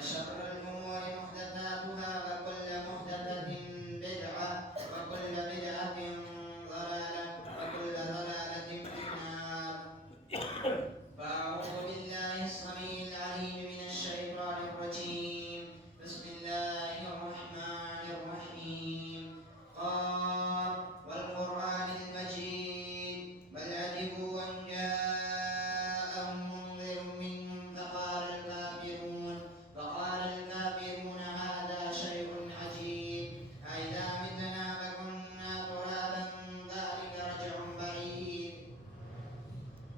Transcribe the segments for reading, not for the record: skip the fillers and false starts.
وشر الأمور محدثاتها وكل محدثة بدعة وكل بدعة ضلالة وكل ضلالة في النار. فأعوذ بالله السميع العليم من الشيطان الرجيم. بسم الله الرحمن الرحيم. قال والقرآن المجيد بل عجبوا أن جاءهم منذر منهم فقال الكافرون هذا شيء عجيب أإذا متنا وكنا ترابا ذلك رجع بعيد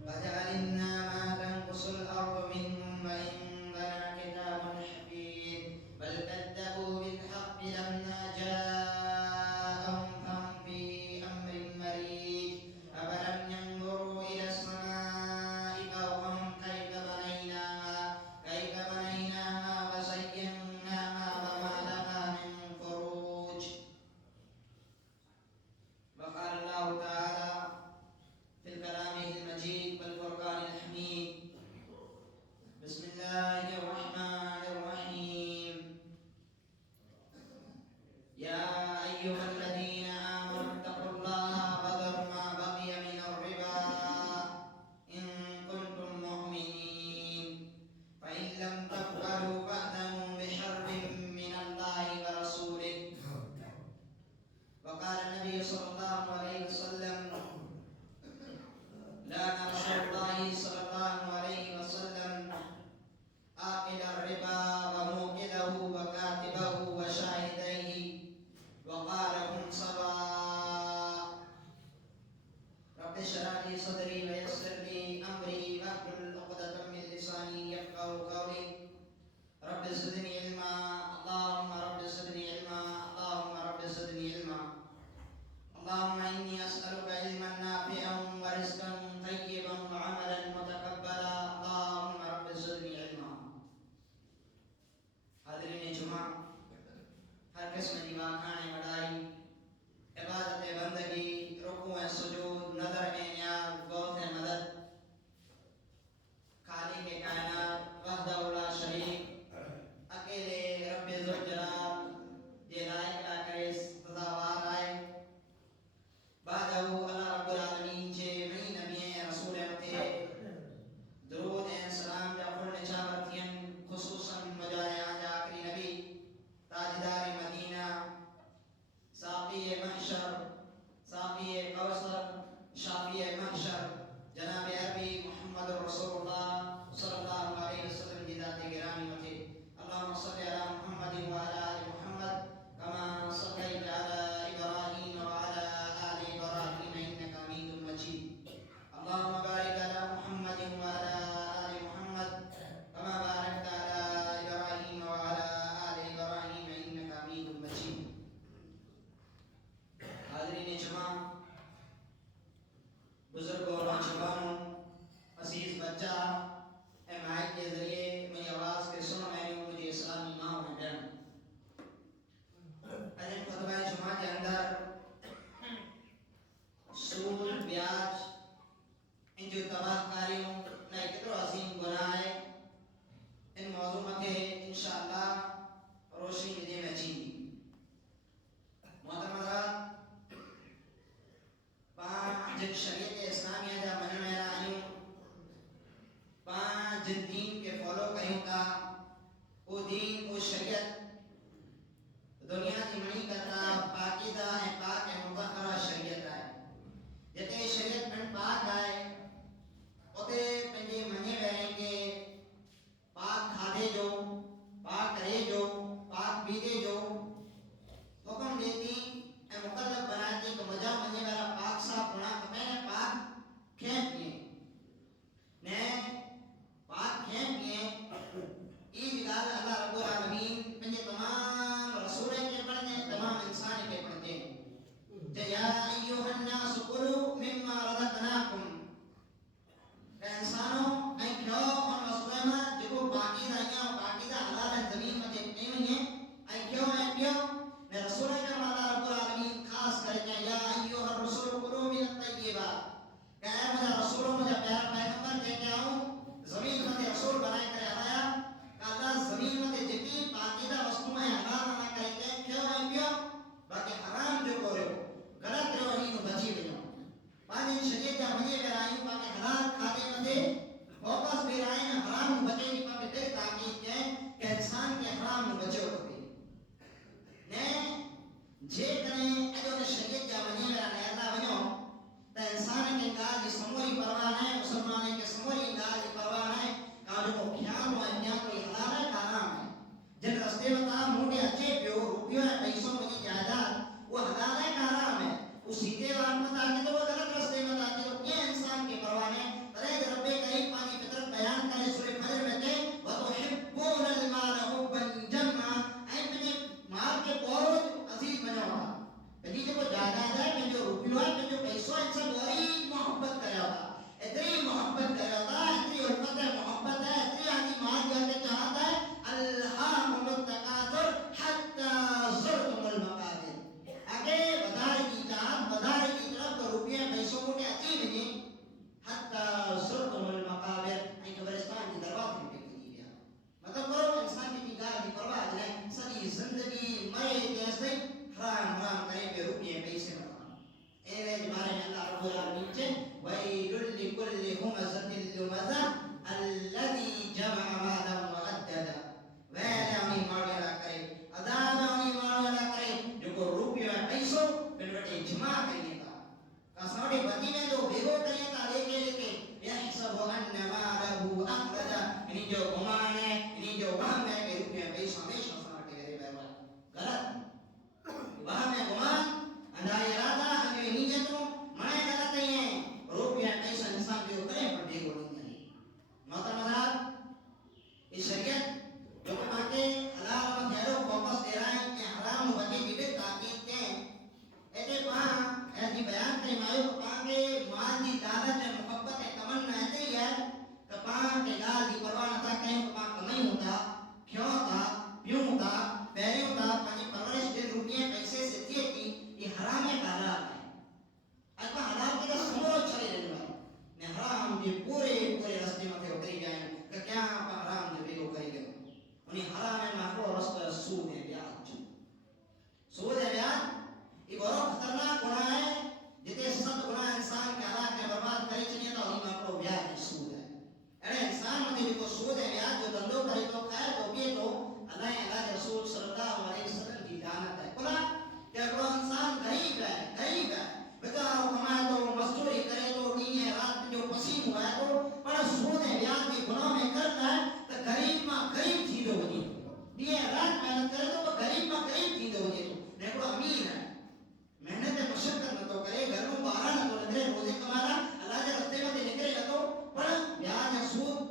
قد علمنا ما تنقص الأرض منهم وعندنا كتاب حفيظ بل كذبوا بالحق لما جاءهم فهم في أمر مريج أفلم ينظروا إلى السماء فوقهم كيف بنيناها وزيناها وما لها من فروج. وقال الله تعالى في كلامه المجيد والفرقان الحميد. بسم الله الرحمن الرحيم. يا أيها الذين آمنوا اتقوا الله وذروا ما بقي من الربا إن كنتم مؤمنين فإن لم تفعلوا فأذنوا بحرب من الله ورسوله. وقال النبي صلى الله عليه وسلم لعن رسول الله صلى الله عليه وسلم آكل الربا وموكله وكاتبه وشاهديه وقال هم سواء. رب اشرح لي صدري ويسر لي أمري واحلل عقدة من لساني يفقهوا قولي. رب زدني علما اللهم رب زدني علما اللهم رب زدني علما. اللهم إني أسألك علما نافعا ورزقا طيبا وعملا متقبلا اللهم رب زدني علما. حاضرین جمعہ، ہر قسم کی کھانے بڑائی، عبادت بندگی، رکوع سجود، نظر نیاز، غوث مدد، خالق کائنات وحدہ لا شریک اکیلے رب ذوالجلال یہ لائق آکریس تضاوار آئے بعدہ اللہ رب العالمین چے منی نبی رسول متے درود سلام جا پڑھنے چاہتین خصوصاً مجائے آج آخری نبی تاجدار مدینہ ساقی محشر ساقی کوثر شافی محشر جناب عربی محمد رسول اللہ صلی اللہ علیہ وسلم کی ذات گرامی متے. اللهم صل على محمد وعلى آل محمد كما صليت على إبراهيم وعلى آل إبراهيم إنك حميد مجيد. اللهم بارك على محمد وعلى آل محمد كما باركت على إبراهيم وعلى آل إبراهيم إنك حميد مجيد. حاضرین جماعت، بزرگوں اور نوجوانوں، عزیز بچہ، اے مائک کے ذریعے میری آواز کے سن رہے ہوں مجھے اسلامی ماں و بہن. اجن خطبہ جمعہ کے اندر سود، بیاج، ان جو تباہ کاریوں نہ کتنا عظیم گناہ ہے، ان موضوع میں انشاءاللہ روشنی میں دے میں چیزی. محترم حضرات، پانچ جن شریعت اسلامیہ جا من میں آئیوں، پانچ جن دین کے فالو کریوں کا، وہ دین وہ شریعت دنیا کی منی کرتا پاکیزہ ہے، پاک ہے، مطہرہ شریعت ہے. جتے شریعت من پاک آئے اتے پنجے منی بہریں کے پاک کھادے جو، پاک کرے جو، پاک بیدے جو جے کنے اجو نے شریعت جا ونی میرا نیرنا ونیو تا انسان کے گال دی سموری پرواہ ہے مسلمان کے سموری گال دی پرواہ ہے کا جو خیال و انیا کوئی حلال ہے حرام ہے جن رستے وتا موڈے اچے پیو روپیو ہے پیسوں کی جائیداد وہ حلال ہے حرام ہے وہ سیدھے وان بتا کے تو وہ غلط رستے بتا کے تو یہ انسان کی پرواہ ہے ترے رب کریم پانی فطرت بیان کرے سورہ فجر میں تے وتحبون المال حبا جما اے میں مال کے بہت عزیز بناوا کدی جو جائیداد ہے میں جو روپیو ہے جو پیسوں ہے سب بڑی محبت کریا ہوتا اتنی محبت کریا ہوتا اتنی الفت ہے محبت ہے اتنی آدمی مال جا کے چاہتا ہے الہاکم التکاثر حتی زرتم المقابر آگے بدار کی چاہت بدار کی طرف روپیے پیسوں کو کے اچھی نہیں حتی زرتم المقابر این قبرستان کی دروازے پہ قریب ہے مطلب کرو انسان کی نگاہ کی پرواہ نہیں ساری زندگی مرے کیسے حرام حرام کریں گے روپیے پیسے مطلب اے بارے میں اللہ رب العالمین سے وَيْلٌ لِكُلِّ هُمَزَةٍ لُمَزَةٍ الَّذِي جَمَعَ مَالًا وَعَدَّدَ ویلے ہمیں ماڑیاں کرے عذاب ہمیں ماڑیاں کرے جو کو روپیہ پیسوں پھر بٹے جمع کرنے کا کساڑے بدی میں جو بیگو کرنے کا لے کے یحسب ان مالہ اخرج یعنی جو گمان ہے یعنی جو وہم ہے کہ روپیہ پیسوں ہمیشہ ساٹے گئے بہرحال غلط وہم ہے گمان اندائی ارادہ ہمیں نیتوں مائے غلط نہیں ہیں روپیہ پیسہ انسان جو کرے پر بیگو نہیں محترم اس شریعت جو کہ آگے حلال و غیرو فوکس دے رہا ہے کہ حرام و بچے بھی تاکید دیں ایتے پاں ایسی بیان کریں مائیو کہ پاں کے مال دی دالت میں محبت تمنا ایتے ہی ہے کہ پاں کے گال دی پرواہ نہ تھا کہیں کہ پاں کمائی ہوتا کیوں ہوتا پیوں ہوتا پیرے ہوتا پانی پرورش دے روپیے پیسے سے دیے کی یہ حرام ہے حلال ہے اگر حلال کے سمورو چلے رہنے والے نے حرام دے پورے رستے میں تھے اتری جائیں کہ کیا آپ حرام دے بیگو کری گئے انہیں حرام ہے محفو رسط سود ہے بیاد سود ہے بیاد ایک اور خطرناک گناہ ہے جتے سب گناہ انسان کے حالات میں برباد کری چلیے تو انہیں محفو بیاد سود ہے ارے انسان میں جو سود ہے بیاد جو دندوں کری تو خیر تو بھی تو اللہ رسول صلی اللہ علیہ وسلم کی جانت ہے کلا کہ اگر انسان غریب ہے بیچارہ کمائے تو مزدوری کرے تو دین رات جو پسین ہوا ہے تو پر سود ہے بیاد کے گناہ میں کرتا ہے تو غریب ماں غریب چیز ہو گئی دین رات محنت کرے تو غریب ماں غریب چیز ہو گئی تو دیکھو امیر ہے محنت مشقت نہ تو کرے گھر میں بارہ نہ تو نکلے روزے کمانا اللہ کے رستے میں نکلے گا تو پر بیاد ہے سود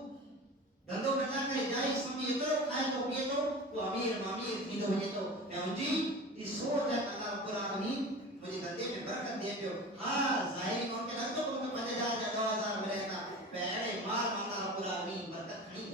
دندوں کرنا کرے جائے سمجھے تو کھائے تو پیے تو امیر چیز ہو گئی تو میں جی اس سوچ ہے اللہ رب العالمین مجھے دندے میں برکت دے جو ہاں ظاہری کون کے لگ تو ان کو 5000 یا 2000 ملے گا پہلے مال اللہ رب العالمین برکت نہیں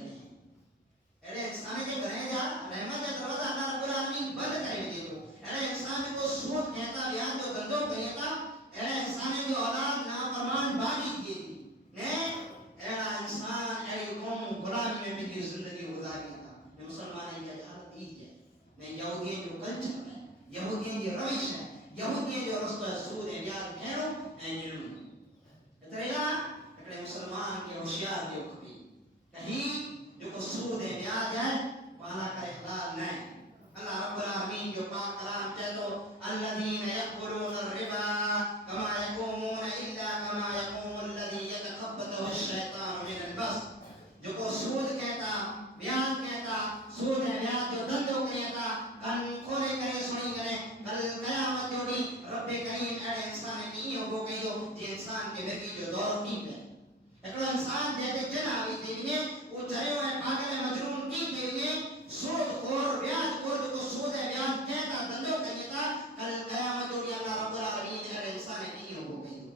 کرے اے انسان کے گھرے جا رحمت کا دروازہ اللہ رب العالمین بند کرے دے تو اے انسان کو سود کہتا بیان جو گندوں کہتا اے انسان جو اولاد نافرمان باغی کی تھی نے اے انسان اے قوم غلامی میں بھی زندگی گزاری تھا میں مسلمان کی حالت ہی ہے میں یہودی جو کلچر ہے یہودی کی روش ہے یہودی جو رسول سود ہے بیاد گھروں اینجلوں اتریلا اکڑے مسلمان کے ہوشیار دیو کبھی کہیں جو کو سود ہے بیاد ہے والا کا احلال نہیں اللہ رب العالمین جو پاک کلام کہہ تو الذین یأکلون الربا کما یقومون الا کما یقوم الذی یتخبطہ الشیطان من البس جو کو سود کہتا بیاد کہتا سود ہے بیاد جو دندوں کہتا کن کھولے کرے سنی کرے کل قیامت جوڑی رب کریم اے انسان کی ہو گئی ہو جی انسان کے بگی جو دور نہیں ہے ایک انسان جیسے جنا ہوئی دیوئے وہ چرے ہوئے پاگل مجرون کی دیوئے سود خور بیاد خور جو کو سود ہے بیاد کہتا دندوں کہتا کل قیامت جوڑی اللہ رب العالمین اے انسان کی ہو گئی ہو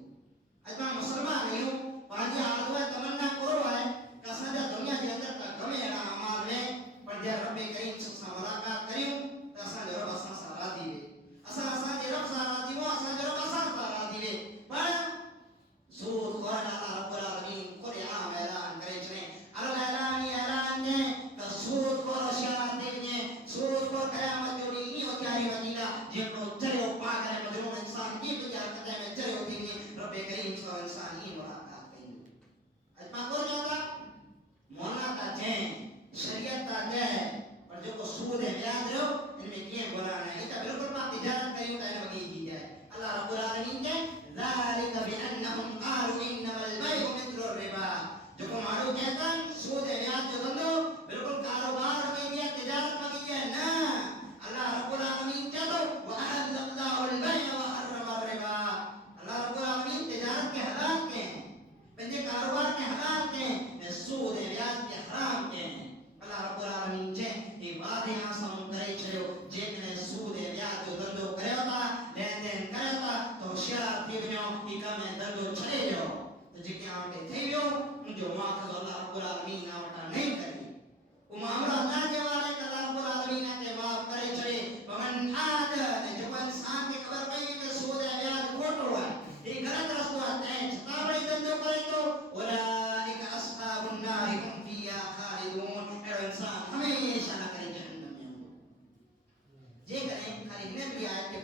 اجمع مسلمان نہیں ہو پاجی آدھوئے تمنا کرو ہے کسا جا دنیا کے اندر تا گمے اڑا عمال ہے پر جا رب کریم سکسا ملاقات کریوں تا اسا جو رب اسا سارا دیوے اسا جو رب سارا دیو اسا جو رب اسا سارا دیوے پر سود خورن اللہ رب العالمین خود عام اعلان کرے چلیں اللہ اعلان نے کہ سود خور اشیاء دیونے سود خور قیامت جوڑی نہیں ہو تیاری مدینہ جنہوں چلے ہو پاکر مجرون انسان کی بجار قدر میں چلے ہو دیونے رب کریم سو انسان ہی ملاقات کریں اجمع کون جاتا مولا تا جین شریعت تا جین پر جو کو سود ہے بیاد رہو ان میں کیے گناہ نہیں یہ تا بالکل پاک تجارت کریوں تا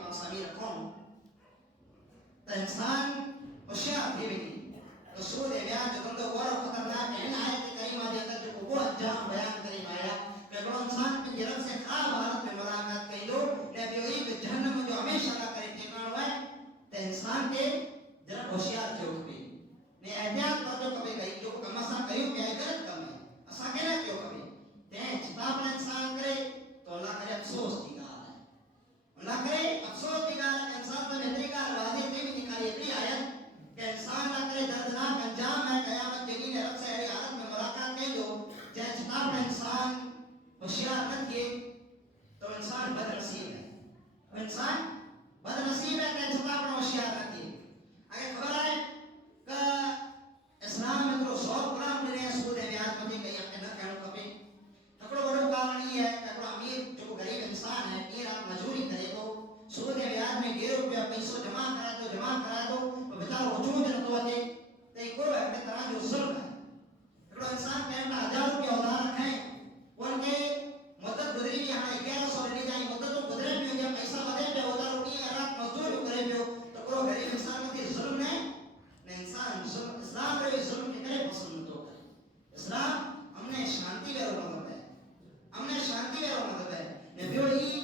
مقصدی رکھوں تو انسان ہوشیار تھی بھی تو سود بیان جو تم تو غور و خطرناک ہے آیت کریمہ دے اندر جو وہ انجام بیان کریم آیا کہ وہ انسان پہ جرم سے خواب حالت میں ملاقات کئی دو نبی ہوئی کہ جہنم جو ہمیشہ نہ کرے ٹھکان ہوئے تو انسان کے جرم ہوشیار جو کبھی نے احتیاط پر جو کبھی کئی جو کم اسا کریوں کہ غلط کم ہے اسا کہنا کیوں کبھی تے جتاب انسان کرے تو اللہ کرے افسوس کی گال ہے اللہ کرے افسوس کی گال انسان پر مہتری کا واضح تے بھی نکالی اتنی آیت کہ انسان نہ کرے دردناک انجام ہے قیامت کے دن رب سے اہلی حالت میں ملاقات کہیں دو جہاں جتاب انسان ہوشیار نہ کیے تو انسان بدنصیب ہے انسان بدنصیب ہے کہ جتاب ہوشیار نہ کیے اگر خبر ہے کہ اسلام میں تو سور قرآن میں نے سود بیان مجھے کہیں اپنے نہ کہنو کبھی تکڑو بڑو کام نہیں ہے تکڑو امیر جو غریب انسان ہے یہ رات مجبوری کرے تو سود بیان میں 1.5 روپیہ پیسوں جمع کرا دو بیچارہ وجود نہ تو ہوتے تے کوئی اپنے طرح جو ظلم ہے تکڑو انسان پہنٹا 1000 روپیہ ادھار رکھیں ان کے مدت گزری بھی ہمیں 1100 لے جائیں مدتوں گزرے بھی ہو جائے پیسہ بدے پہ ہوتا روٹی رات مزدور کرے بھی ہو تو کوئی غریب انسان کو ظلم نہیں انسان ظلم اسلام میں ظلم کتنے پسند تو کرے اسلام ہم نے شانتی کا مطلب ہے ہم نے شانتی کا مطلب ہے نبی ہوئی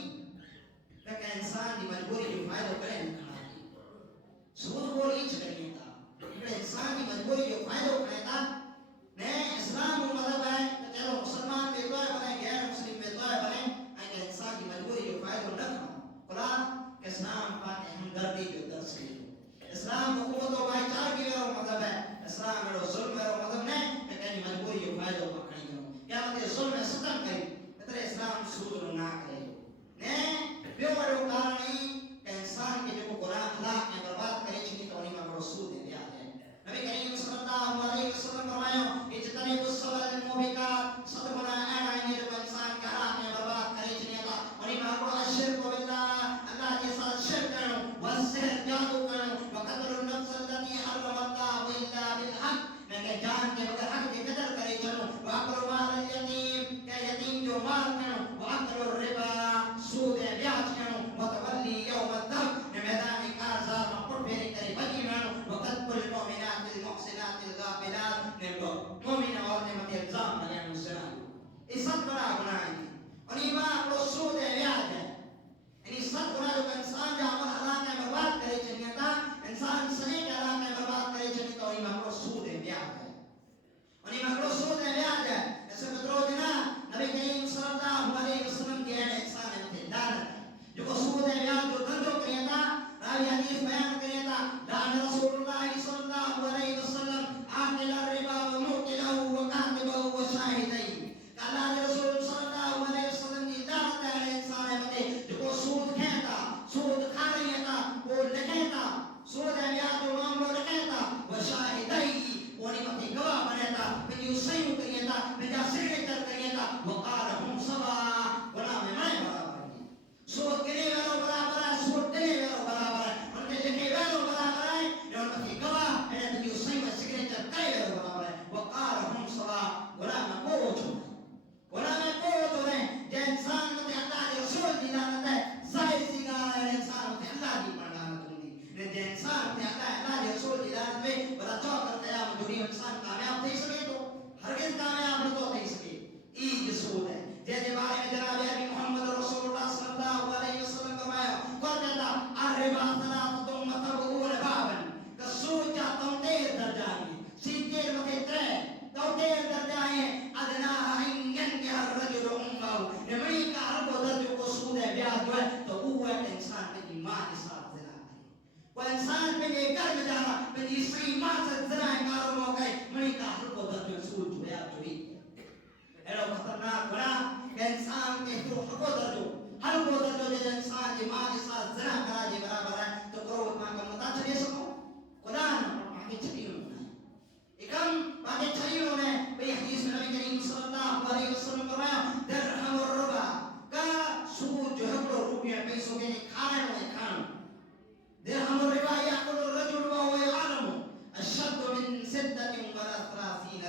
کہ انسان کی مجبوری جو فائدہ کرے نکھانا دی سود کو ریچ کرنی تھا انسان کی مجبوری جو فائدہ کرے تھا نے اسلام کو مطلب ہے کہ چلو مسلمان بھی تو ہے بنے غیر مسلم بھی تو ہے بنے کہ انسان کی مجبوری جو فائدہ نہ کھاؤ قرآن کہ اسلام پاک ہمدردی جو درس کی اسلام حکومت و بھائی چار کی میرا مطلب ہے اسلام میرا ظلم میرا مطلب نہیں کہ کہیں مجبوری جو فائدہ پکڑیں کرو کیا مطلب ظلم ستم کری مطلب اسلام سود نہ کرے نے بیو بڑو کارن نہیں کہ انسان کے جو قرآن اخلاق میں برباد کرے چھنی تو انہیں میں سود دے دیا ہے نبی کریم صلی اللہ علیہ وسلم فرمایا اجتنی بالصبر الموبقات صدق بنا اعلان جو انسان کے حالات میں برباد کرے چھنی تھا انہیں میں الشرک باللہ اللہ کے ساتھ شرک کرو والسحر جادو کرو وقتل النفس التي حرم الله الا بالحق کہ جان کے بغیر حق کی قدر کرے چلو واکل مال الیتیم کہ یتیم جو مال کرو واکل الربا سود بیاج کرو وتولی یوم الدب میدان کارزار میں پٹ پھیری کرے بچی مانو وقتل المؤمنات المحسنات الغافلات نے مومن عورتیں مت الزام لگانے مسلمان یہ سب بڑا گناہ ہے اور یہ بات کو سود بیاج ہے یعنی سب گناہ جو انسان جو عمل حلال میں برباد کرے چلیے تھا انسان سنے کے حلال میں برباد کرے چلیے تو یہ مکرو سود ہے بیاج ہے اور یہ مکرو سود ہے بیاج ہے ایسے مطلو جنا نبی کریم صلی اللہ علیہ وسلم کے اہل انسان ہے مطلب لعنت جو سود ہے بیاج جو دندو کریا تھا راوی حدیث بیان کریا تھا لعن رسول اللہ صلی اللہ علیہ وسلم آکل الربا وموکلہ وکاتبہ وشاہدہ کہ اللہ رسول صلی اللہ علیہ وسلم کی لعنت ہے انسان ہے مطلب جو سود کھیتا سود کھا رہی تھا وہ لکھیتا سود ہے بیاج جو معاملہ لکھیتا وشاہدہ انہیں مطلب گواہ بنیتا پھر سیو کریتا پھر سگنیچر کریتا وقال ہم سوا غلام میں برابر ہے سود کرے ویلو برابر ہے سود دنے ویلو برابر ہے ان کے لکھے ویلو برابر ہے ان مطلب گواہ ہے پھر سیو سگنیچر کرے ویلو برابر ہے وقال ہم سوا غلام کو چھوڑ غلام کو چھوڑ جے انسان مطلب اللہ کے رسول کی لعنت ہے ظاہر سی گال ہے انسان مطلب اللہ کی لعنت ہوندی جے انسان مطلب اللہ کے رسول کی لعنت میں بڑا چوکر قیام جو انسان کامیاب تھی سکے تو ہرگز کامیاب نہ تو تھی سکے یہ سود ہے جیسے بارے میں جناب علی محمد رسول اللہ صلی اللہ علیہ وسلم فرمایا فرماتا الربا ثلاثۃ متبوء بابن کہ سود کا تمتیر درجہ ہے سیدھے متے ترے تمتیر درجہ ہے ادنا ان ينكح الرجل امه نبی کا ہر کو درجہ کو سود ہے بیاج جو ہے تو وہ ہے انسان کی ماں کے ساتھ زنا کرے وہ انسان پہ یہ گھر میں جانا پہ یہ صحیح ماں سے زنا کارو ہو گئے منی کا ہر کو درجہ سود جو ہے جو ہی ایلو خطرناک بنا کہ انسان کے جو حق و درجہ ہر کو درجہ جو انسان کی ماں کے ساتھ زنا کرا جی برابر ہے تو کرو ماں کا متا چلے سکو قرآن آگے چلی ہونا ہے اکم آگے چلی ہونا ہے بھئی حدیث میں نبی کریم صلی اللہ علیہ وسلم فرمایا درہم الربا کا سود جو ہے روپیہ پیسوں کے کھانے میں کھانا درہم الربا یاکل الرجل وهو يعلم اشد من 36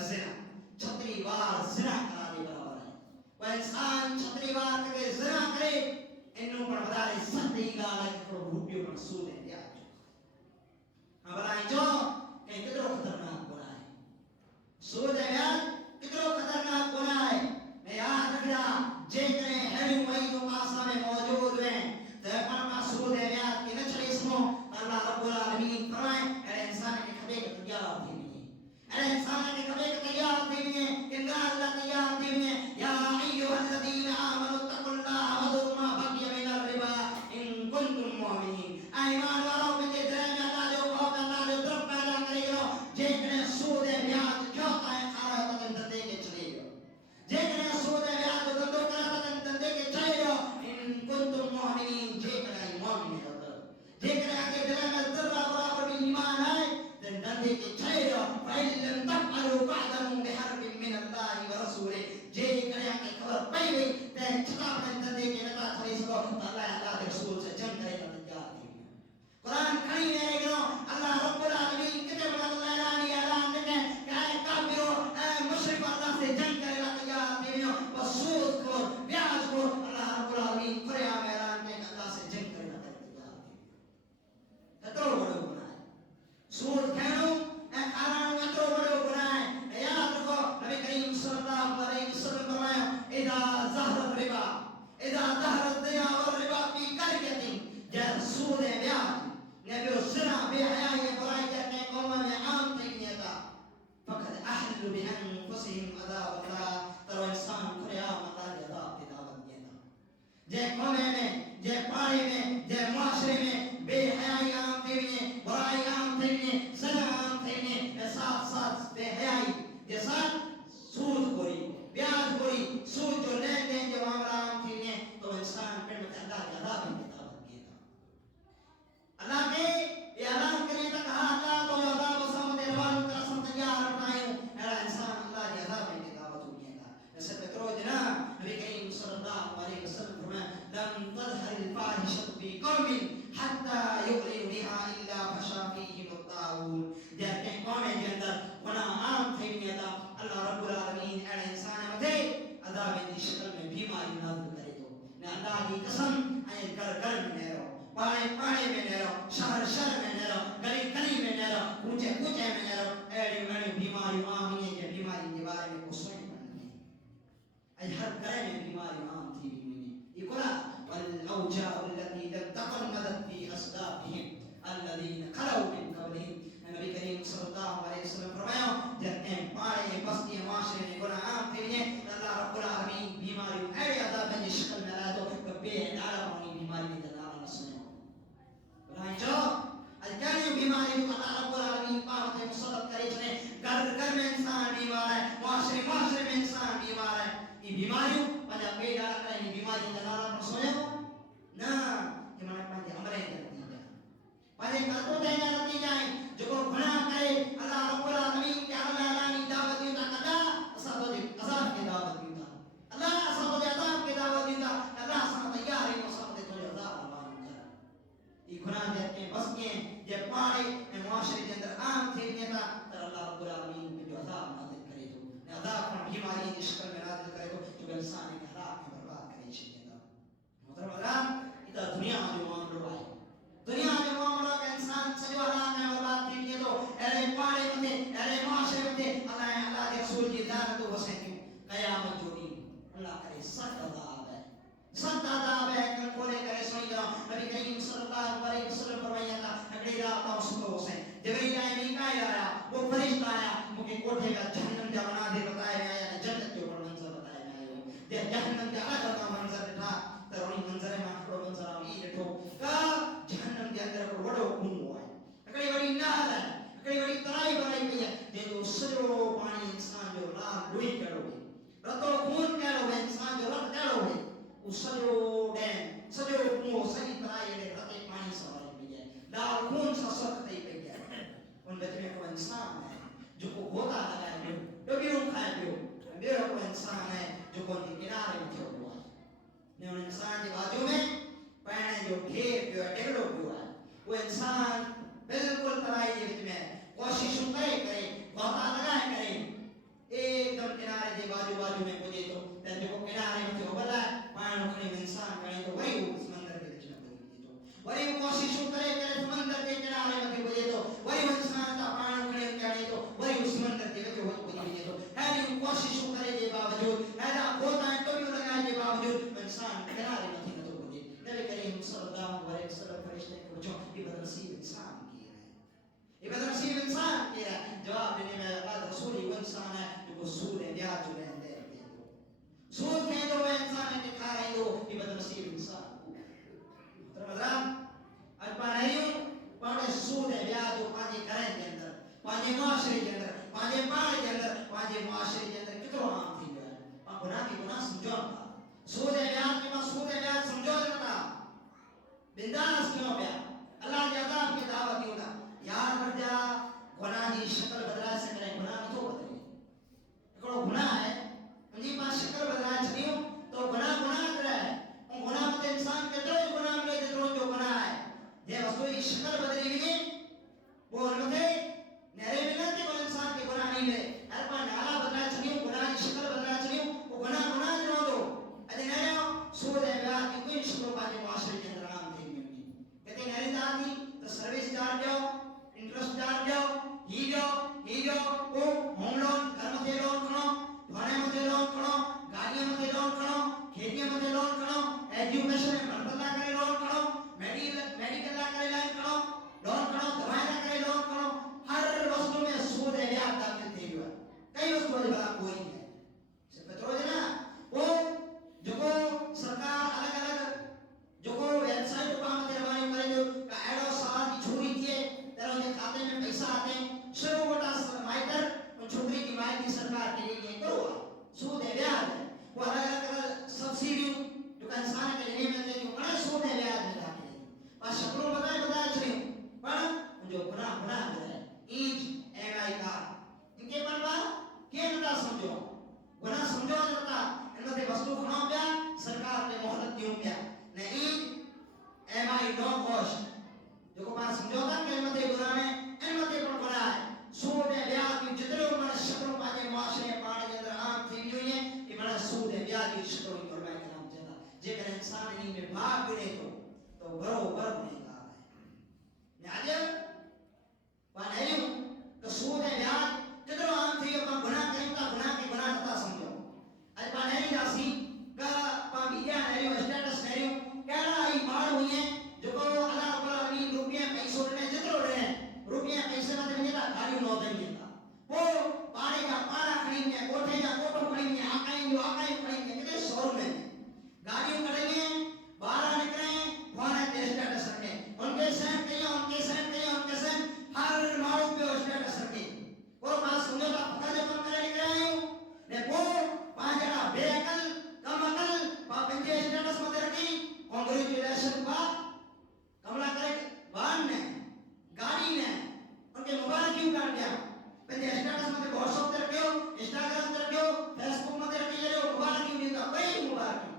زنا 36 بار زنا کرا دے برابر ہے وہ انسان مقصود ہے یا ہمارا جو کہ کتنا خطرناک گناہ ہے سود بیان کتنا خطرناک گناہ ہے میں یاد رکھنا جے کرے ہیلو وہی جو پاسا میں موجود ہیں تے پر سود بیان کی نہ چلے اسمو اللہ رب العالمین فرمائے اے انسان کے کھبے کے تیار تھی اے انسان کے کھبے کے تیار تھی کہ اللہ تیار تھی یا ایھا الذین آمنوا اتقوا اللہ وذروا ما بقي من الربا ان کنتم مؤمنین ایمان والو میں دے میں اللہ جو خوف اللہ جو طرف پیدا کرے گا جے کرے سود بیان کیوں ہے کھارا تن دے کے چلے گا جے کرے سود بیان تو دو کرا تن دے کے چلے گا ان کنتم مؤمنین جے کرے مومن ہے جے کرے کہ دل میں ذرہ برابر بھی ایمان ہے تن دے کے چلے گا فإن لم تفعلوا فاعلموا بحرب من الله ورسوله جے کرے کہ خبر پئی گئی تے چھتا تن دے کے نتا چلے سو اللہ کے رسول سے جنگ کرے گا تیار تھی قرآن کھڑی رہے گا اللہ رب العالمین کتے بڑا اعلان دے کہ اے کافرو اے مشرک اللہ سے جنگ کرے گا تیار تھی بس سود کو بیاج کو اللہ رب العالمین کھڑے اعلان دے کہ اللہ سے جنگ کرے گا تیار تھی کترو بڑو گناہ ہے سود کھینو اے کھارانو کترو بڑو گناہ ہے یاد رکھو نبی کریم صلی اللہ علیہ وسلم فرمایا اذا ظهر الربا اذا ظهر الزنا والربا في قرية جاء سود بیاج نبی الزنا بے حیائی برائی کرنے قوم میں عام تھی تھا فقد احلوا بانفسهم عذاب اللہ تو انسان قیام اللہ کی عذاب کی دعوت دیتا جے قوم میں جے پاڑی میں جے معاشرے میں بے حیائی عام تھی برائی عام تھی زنا عام تھی ساتھ ساتھ بے حیائی کے ساتھ سود خوری بیاج خوری سود جو لین دین جو معاملہ عام تھی تو انسان پھر اللہ کی عذاب کی دعوت دیتا اللہ کے یہ اعلان کرنے کا کہا اللہ تو عذاب و سمت روان کا سم تیار بنائے اے انسان اللہ کی عذاب کی دعوت ہونے کا ایسے پترو جنا نبی کریم صلی اللہ علیہ وسلم فرمایا لم تظهر الفاحشة في قوم حتى يعلنوا بها الا فشا فيهم الطاعون جب کہ قوم کے اندر گناہ عام تھی نہیں تھا اللہ رب العالمین اے انسان متے عذاب کی شکل میں بیماری نازل کرے تو نے اللہ کی قسم اے گھر گھر میں رہو پاڑے پاڑے میں نہ رہو شہر شہر میں نہ رہو گلی گلی میں نہ رہو کوچے کوچے میں نہ رہو ایڑی بڑی بیماری عام ہے کہ بیماری کے بارے میں کچھ نہیں پڑھنا ہے ہر گھر میں بیماری عام تھی یہ قرآ والاوجاع التي لم تقمدت في اصدافهم الذين خلوا من قبلهم نبی کریم صلی اللہ علیہ وسلم فرمایا جب ان پاڑے بستی معاشرے میں گناہ عام تھے اللہ رب العالمین بیماری ایڑی عذاب کی شکل میں لا تو بے نالا ہونی بیماری کا نام نہ سنے جو الجانی بیماری کو اللہ رب العالمین پاک نے مسلط کرے چھنے گھر گھر میں انسان بیمار ہے معاشرے معاشرے میں انسان بیمار ہے یہ بیماریوں پنجا پیدا رکھنا ہے بیماری کا نام نہ سنے نا یہ مانا پنجے عملیں کرتی جائیں پنجے کرتو دینا رکھتی جائیں جو کو گناہ کرے اللہ رب العالمین کے اللہ اعلانی دعوت دیتا اللہ عذاب کی دعوت دیتا اللہ عذاب کی دعوت دیتا اللہ ساتھ تیار ہے مسلط تو عذاب یہ گناہ دیتے ہیں بس کے جب پاڑے معاشرے کے اندر عام تھے نہیں تھا تو اللہ رب العالمین پہ جو عذاب نازل کرے تو عذاب پر بیماری کی شکل میں نازل کرے تو جو انسان کے حالات میں برباد کرے چاہیے تھا محترم حضرات ادھر دنیا جو معاملہ ہے دنیا جو معاملہ کا انسان سجو حالات میں برباد کی لیے تو اے پاڑے میں اے معاشرے میں اللہ کے رسول کی ذات و حسین قیامت جو اللہ کرے سخت عذاب ہے سخت عذاب ہے کل کھولے کرے سوئی جاؤ نبی کریم صلی اللہ علیہ وسلم فرمایا تھا اگلی رات کا سکو سے جبریل آئے میکائیل آیا وہ فرشتہ آیا مجھے کوٹھے کا جہنم کا مناظر بتایا گیا جنت کے اوپر منظر بتایا گیا جہنم کے الگ کا منظر تھا ترونی منظر میں آخر منظر آؤں یہ دیکھو کہ جہنم کے اندر کو بڑو خون ہوا ہے اگلی بڑی نہل ہے اگلی بڑی ترائی بنائی گئی ہے جن کو سجو پانی انسان جو لال لوئی کرو گے رتو خون کرو گے انسان جو رت کرو گے سجو ڈیم سجو کو صحیح طرح یہ رتے پانی سوال بھی ہے لال خون سا سخت ہی پہ گیا ان بچے میں کو انسان ہے جو کو گوتا لگائے گئے جو بھی ان کھائے گئے میرا کو انسان ہے جو کو ان کے کنارے میں کھڑا ہوا ہے نے ان انسان کے باجو میں پہنے جو ڈھیر جو ڈگڑو ہوا ہے وہ انسان بالکل ترائی کے بچ میں کوشش کرے گوتا لگائے کرے ایک دم کنارے دے باجو باجو میں پہنچے تو جو کو کنارے میں جو بلا ہے پانو کھڑے انسان کھڑے تو وہی وہ سمندر کے بچ میں پہنچے تو وہی کوشش کرے باوجود انسان کنارے نہیں نہ تو بدے نبی کریم صلی اللہ علیہ وسلم فرشتے کو پوچھو یہ بدنصیب انسان کی ہے یہ بدنصیب انسان کی ہے جواب دینے میں اللہ رسول وہ انسان ہے جو کو سود بیاج جو لین دے سود میں تو وہ انسان ہے کھا رہے ہو یہ بدنصیب انسان رمضان اجبا نہیں پانے سود بیاج جو پانے کریں کے اندر پانے معاشرے کے اندر پانے پانے کے اندر پانے معاشرے کے اندر کتنا عام تھی ہے پاں گناہ کی گناہ سمجھو تھا سود بیاج کی ماں سود بیاج سمجھو تھا بنداز کیوں پیا اللہ کی عذاب کی دعوت کیوں تھا یاد رکھ جا گناہ کی شکل بدلا سے کریں گناہ تو بدلے اکڑو گناہ ہے انہی پاس شکل بدلا چھنیوں تو گناہ گناہ کرا ہے ان گناہ مطلب انسان کے طرح گناہ ملے جتروں جو گناہ ہے یہ وقتوی شکل بدلی ہوئی وہ علمتے نہرے ملنے کے وہ انسان کے گناہ نہیں ملے ہر پاس نالا بدلا چھنیوں گناہ کی شکل بدلا چھنیوں وہ گناہ گناہ جنہوں دو ادھے نہرے ہو سود بیاد کی کوئی شکل پانے معاشرے کے اندر عام تھی کہتے ہیں نہرے دار دی تو سروس چارج جاؤ انٹرسٹ چارج جاؤ ہی جاؤ وہ ہوم لون گھر متے لون کھڑو دھونے متے لون کھڑو گاڑیاں متے لون کھڑو کھیتیاں متے لون کھڑو ایجوکیشن میں مربلا کرے لون کھڑو میڈیکل لا کرے لائن کھڑو لون کھڑو دوائیں لا کرے لون کھڑو ہر وقت میں سود بیاد داخل تھی ہوا کئی وقت میں بڑا کوئی ہے صرف تو نا وہ جو کو سرکار الگ الگ جو کو ویب سائٹ کو کام کروانے والے جو کا ایڈو سال کی چھوڑی تھی تیروں کے کھاتے میں پیسہ آتے ہیں شروع وٹا مائٹر اور چھوٹری کی مائٹ کی سرکار کے لیے کروا سود بیاد ہے وہ الگ الگ سبسیڈیوں جو کا انسان کے لیے ملتے ہیں جو بڑے سود بیاد میں داخل ہے بس شکلوں بتایا چھڑیوں پر جو گناہ ہے ایج ایم آئی کا ان کے پر بات کیا نتا سمجھو گناہ سمجھو جاتا ان میں وستو کھناؤ پیا سرکار نے محلت دیوں پیا نہیں ایم آئی نو کوشت جو کو بات سمجھوتا کہ ان میں گناہ میں ان میں پر گناہ ہے سود بیاد کی جتنے عمر شکلوں پانے معاشرے پانے کے اندر عام تھی ہوئی ہیں کہ بڑا سود بیاد کی شکلوں کی علماء کرام جاتا جے کر انسان انہی میں بھاگ بنے تو برو بر بنے گا نعجب وانہیوں کہ سود بیاد جتنے عام تھی ہوئی گناہ کریں تا گناہ کی گناہ نتا سمجھو آج پانہی جاسی کہ پامیدیا نہریوں اسٹیٹس نہریوں کہنا آئی بار ہوئی ہیں جو کو اللہ رب العالمین روپیاں پیسوں نے جترو رہے ہیں روپیاں پیسے میں دیں گے گاڑیوں نو دیں گے وہ پانے کا پارا کھڑیں گے کوٹھے کا کوٹو کھڑیں گے آقائیں جو آقائیں کھڑیں گے کتنے شور میں گاڑیوں کھڑیں گے باہر نکلیں فونا کے اسٹیٹس رکھیں ان کے سینٹ کہیں ان کے سینٹ ہر مارو پہ اسٹیٹس رکھیں وہ بات سمجھو تا پکا جو کم کرے نکلے ہیں نے وہ پانچڑا بے عقل کم عقل پنجے اسٹیٹس میں رکھیں کانگریچولیشن بات کملا کرے وان نے گاڑی نے ان کے مبارک کیوں کر دیا پہلے اسٹیٹس میں واٹس ایپ تے رکھو انسٹاگرام تے رکھو فیس بک میں رکھو یہ مبارک کیوں دیتا کوئی مبارک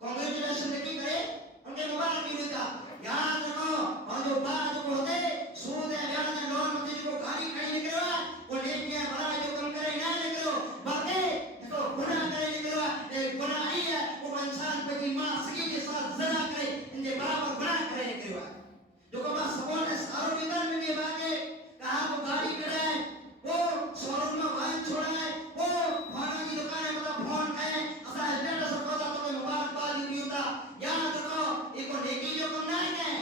کانگریچولیشن لکھی کرے ان کے مبارک کیوں دیتا یاد رکھو اور جو بات جو ہوتے سود ہے بیاد ہے لون متے جو گاڑی کھڑی نکلوا وہ نیکیاں بڑا جو کم کرے نہ نکلو بلکہ تو گناہ کرے نکلوا ایک گناہ ہی ہے وہ انسان پہ کی ماں سکی کے ساتھ زنا کرے ان کے برابر گناہ کرے نکلوا جو کہ ماں سکون نے سارو بیدر میں بھی باقے کہاں وہ گاڑی کڑا ہے وہ شوروم میں وائن چھوڑا ہے وہ فونا کی دکان ہے مطلب فون کھائے اسا اسٹیٹس رکھو تا تو مبارک بات نہیں ہوتا یاد رکھو ایک کو نیکی جو کم نہ ہے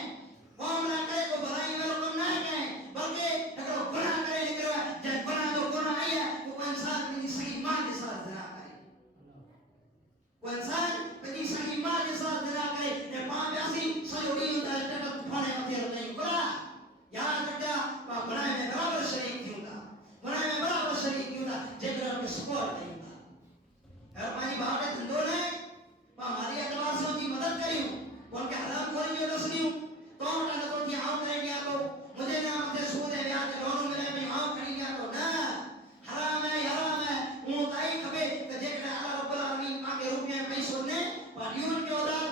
قوم نہ کرے کو بھلائی میں کم نہ ہے بلکہ اگر گناہ کرے نکلوا جب گناہ جو گناہ ہے وہ انسان اپنی صحیح ماں کے ساتھ زنا کرے وہ انسان اپنی صحیح ماں کے ساتھ زنا کرے جب ماں پیاسی سیوڑی ہوتا ہے اسٹیٹس فونے مطلب نہیں کرا یاد رکھا گناہ میں برابر شریک کیوں تھا گناہ میں برابر شریک کیوں تھا جیگر اپنے سپورٹ نہیں تھا اگر پانی باہر دھندوں نے ہماری اعتبار سے ان کی مدد کری ہوں ان کے حرام خوری جو دس لی ہوں کون اگر تو کی آؤ کریں گیا تو مجھے نہ مجھے سود ہے بیاد لونوں میں بھی آؤ کریں گیا تو نہ حرام ہے اونتائی کھبے کہ جیگر اللہ رب العالمین آگے روپیاں پیسوں نے پاڑیون کے ادھر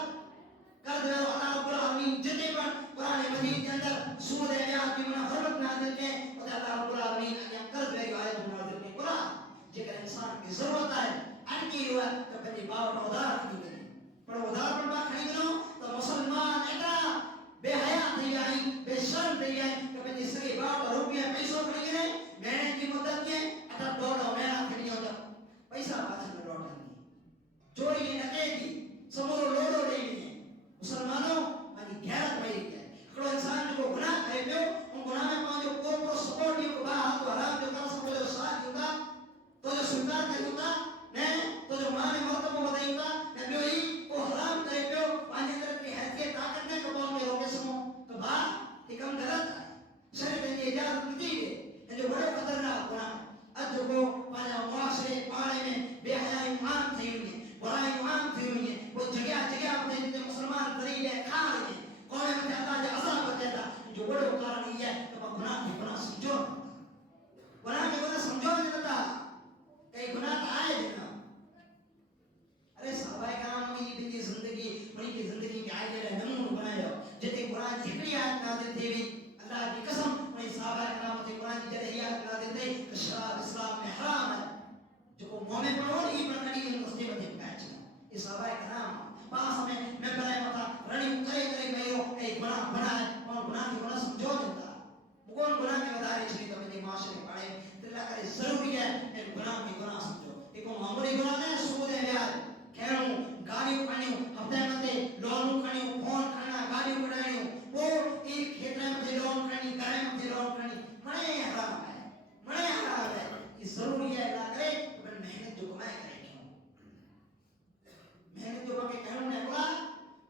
کر دے اللہ رب العالمین جتنے پر قرآن مجید کے اندر سود ہے بیاد کی منہ حرمت نازل کے اور اللہ رب العالمین آگے کر دے گا آیت نازل کے قرآن جگر انسان کی ضرورت ہے ان کی ہوا تو پہلی باور ادھار کھڑی گئی پر ادھار پر بات کھڑی گنو تو مسلمان اتنا بے حیات نہیں آئی بے شرم نہیں آئی کہ پہلی سری باور روپیہ پیسوں کھڑی گئے میں نے کی مدد کے اتنا دوڑا میرا کھڑی ہو جب پیسہ پاس میں لوٹا نہیں چوری کی نکے کی مومن پڑھو ای پر کڑی ان کو سیبت پہنچ یہ صحابہ کرام پاس میں برائے متا رنی کرے کرے گئیو اے گناہ بنائے اور گناہ کی گناہ سمجھو دیتا کون گناہ کے بدارے چلی تو میری معاشرے پڑھے اللہ کرے ضروری ہے اے گناہ کی گناہ سمجھو ایک معمولی گناہ نہیں سود ہے بیار کہنوں گاڑیوں کھانیوں ہفتے مندے لونوں کھانیوں فون کھانا گاڑیوں کھانیوں وہ ایک کھیترے مندے لون کھانی گھرے مندے لون کھانی بڑے حرام ہے یہ ضروری ہے اللہ کرے پر محنت جو کمائے کرے کیوں محنت جو باقی کہنوں نے بولا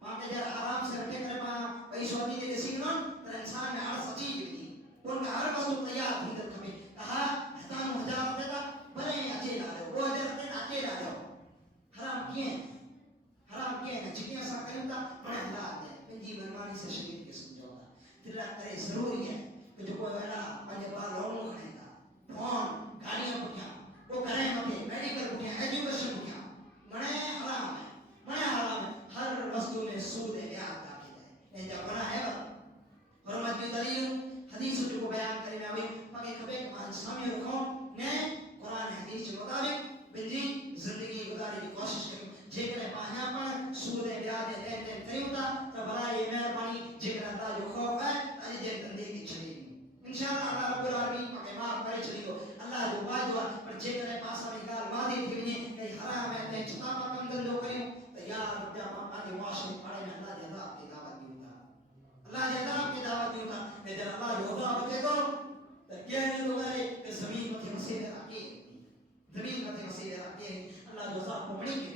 وہاں کے جر آرام سے رکھے کرے پاں پیسو دی دے سیکھنوں تو انسان میں ہر سچی بھی ان کا ہر وقت تیار تھی در کبھی کہا ہتان ہزار دیتا بلے اچھے ڈالو وہ ہزار دیتا اچھے ڈالو حرام کیے ہیں جتنے ایسا کریں تا بڑے حالات ہیں پنجی برمانی سے شریف کے سمجھو گا دلہ کرے ضروری ہے کہ جو کوئی ویلا پنجے بار لوگوں کھڑے گا فون گاڑیاں بکیاں وہ کریں مکے میڈیکل بکیاں ایڈوکیشن بکیاں بڑے حرام ہے ہر وستو میں سود ہے بیان داخل ہے جب بنا ہے حرمت بھی دلیل حدیث جو بیان کرے میں آوی مگے کبے اسلامی رکھوں نے قرآن حدیث کے مطابق بندی زندگی گزارنے کی کوشش کریں جیکر پاہیاں پر سود بیاد لین دین کریں تا تو برائے مہربانی جیکر اللہ جو خوف ہے تاجی جیک دندے کی چھڑی انشاءاللہ اللہ رب العالمین پاکے معاف کرے چلی گو اللہ جو باج ہوا پر جیکر پاسا نگار وادی تھی ونی کئی حرام ہے تے چھتا پاکم دندو کریں تو یا رب جا پاکے معاشرے پڑے میں اللہ جزا کی دعوت دی ہوتا اللہ جزا کی دعوت دی ہوتا لیکن اللہ جو خدا بتے کو تو کہنے تو گرے کہ زمین متھی مسیح رکھے زمین متھی مسیح رکھے اللہ جو ذات کو بڑی